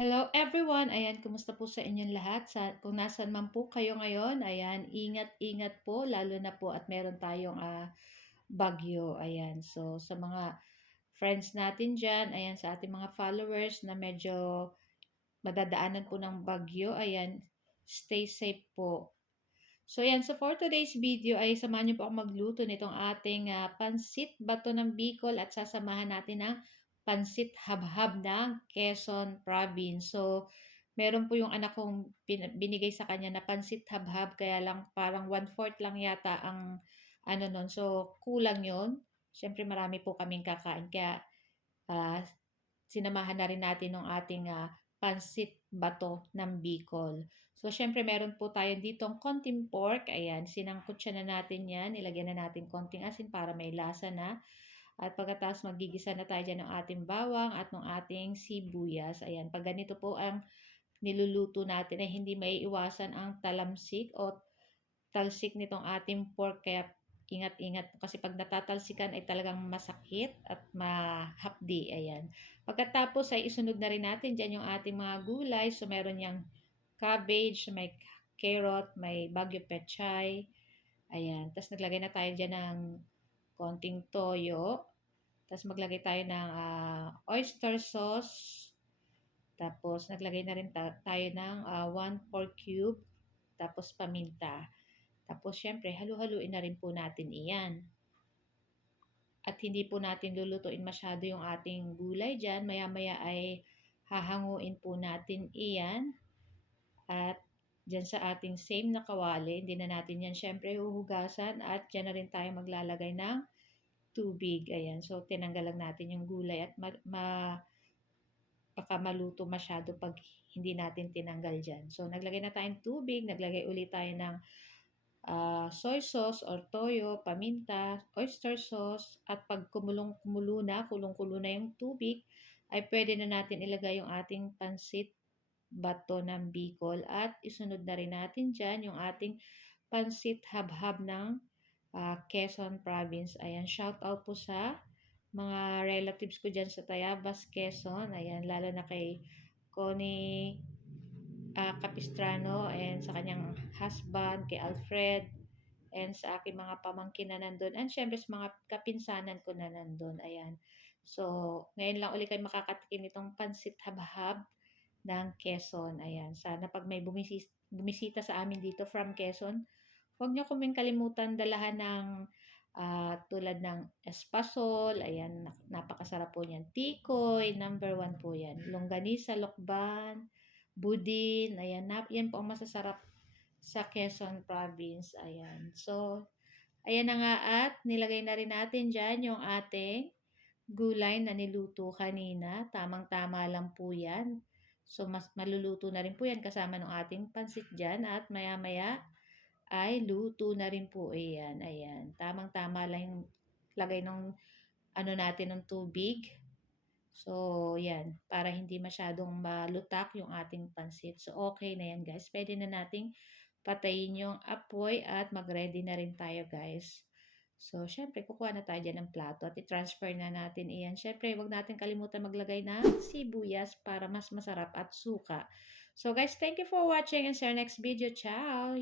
Hello everyone! Ayan, kumusta po sa inyong lahat? Kung nasan man po kayo ngayon, ayan, ingat-ingat po, lalo na po at meron tayong bagyo. Ayan, so sa mga friends natin dyan, ayan, sa ating mga followers na medyo madadaanan po ng bagyo, ayan, stay safe po. So ayan, so for today's video ay samahan niyo po ako magluto nitong ating pansit bato ng Bicol at sasamahan natin ng pansit habhab ng Quezon Province. So meron po yung anak kong binigay sa kanya na pansit habhab, kaya lang parang 1/4 lang yata ang ano nun. So kulang yon. Siyempre marami po kaming kakain, kaya ah, sinamahan na rin natin ng ating pansit bato ng Bicol. So, syempre meron po tayo ditong konting pork. Ayan, sinangkot siya na natin yan. Ilagyan na natin konting asin para may lasa na. At pagkatapos magigisa na tayo dyan ng ating bawang at ng ating sibuyas. Ayan, pag ganito po ang niluluto natin ay hindi maiiwasan ang talamsik o talsik nitong ating pork. Kaya ingat-ingat po kasi pag natatalsikan ay talagang masakit at mahapdi. Ayan. Pagkatapos ay isunod na rin natin dyan yung ating mga gulay. So meron yang cabbage, may carrot, may bagyo pechay. Ayan. Tapos naglagay na tayo dyan ng konting toyo. Tapos maglagay tayo ng oyster sauce. Tapos naglagay na rin tayo ng 1/4 cube. Tapos paminta. Tapos syempre halu-haluin na rin po natin iyan. At hindi po natin lulutuin masyado yung ating gulay dyan. Maya-maya ay hahanguin po natin iyan. At dyan sa ating same na kawali, hindi na natin yan syempre huhugasan. At dyan na rin tayo maglalagay ng tubig. Ayan. So, tinanggal lang natin yung gulay at baka maluto masyado pag hindi natin tinanggal dyan. So, naglagay na tayong tubig. Naglagay ulit tayo ng soy sauce or toyo, paminta, oyster sauce, at pag kulong-kulo na yung tubig, ay pwede na natin ilagay yung ating pansit bato ng Bicol at isunod na rin natin dyan yung ating pansit habhab ng Quezon Province. Ayan, shout out po sa mga relatives ko dyan sa Tayabas, Quezon. Ayan, lalo na kay Connie Capistrano and sa kanyang husband, kay Alfred, and sa aking mga pamangkin na nandun, and syempre sa mga kapinsanan ko na nandun. Ayan. So, ngayon lang ulit kayo makakatikim itong pansit habhab ng Quezon. Ayan. Sana pag may bumisita sa amin dito from Quezon, huwag nyo kaming kalimutan dalahan ng tulad ng espasol. Ayan, napakasarap po niyan. Tikoy, number 1 po yan. Longganisa, lokban, budin. Ayan, yan po ang masasarap sa Quezon Province. Ayan. So, ayan na nga at nilagay na rin natin dyan yung ating gulay na niluto kanina. Tamang-tama lang po yan. So, mas maluluto na rin po yan kasama ng ating pansit dyan at maya-maya ay luto na rin po yan. Ayan. Tamang-tama lang yung lagay ng ano natin ng tubig. So, yan. Para hindi masyadong malutak yung ating pansit. So, okay na yan guys. Pwede na nating patayin yung apoy at mag-ready na rin tayo guys. So, syempre, kukuha na tayo dyan ng plato at i-transfer na natin iyan. Syempre, huwag natin kalimutan maglagay ng sibuyas para mas masarap at suka. So, guys, thank you for watching and see you next video. Ciao!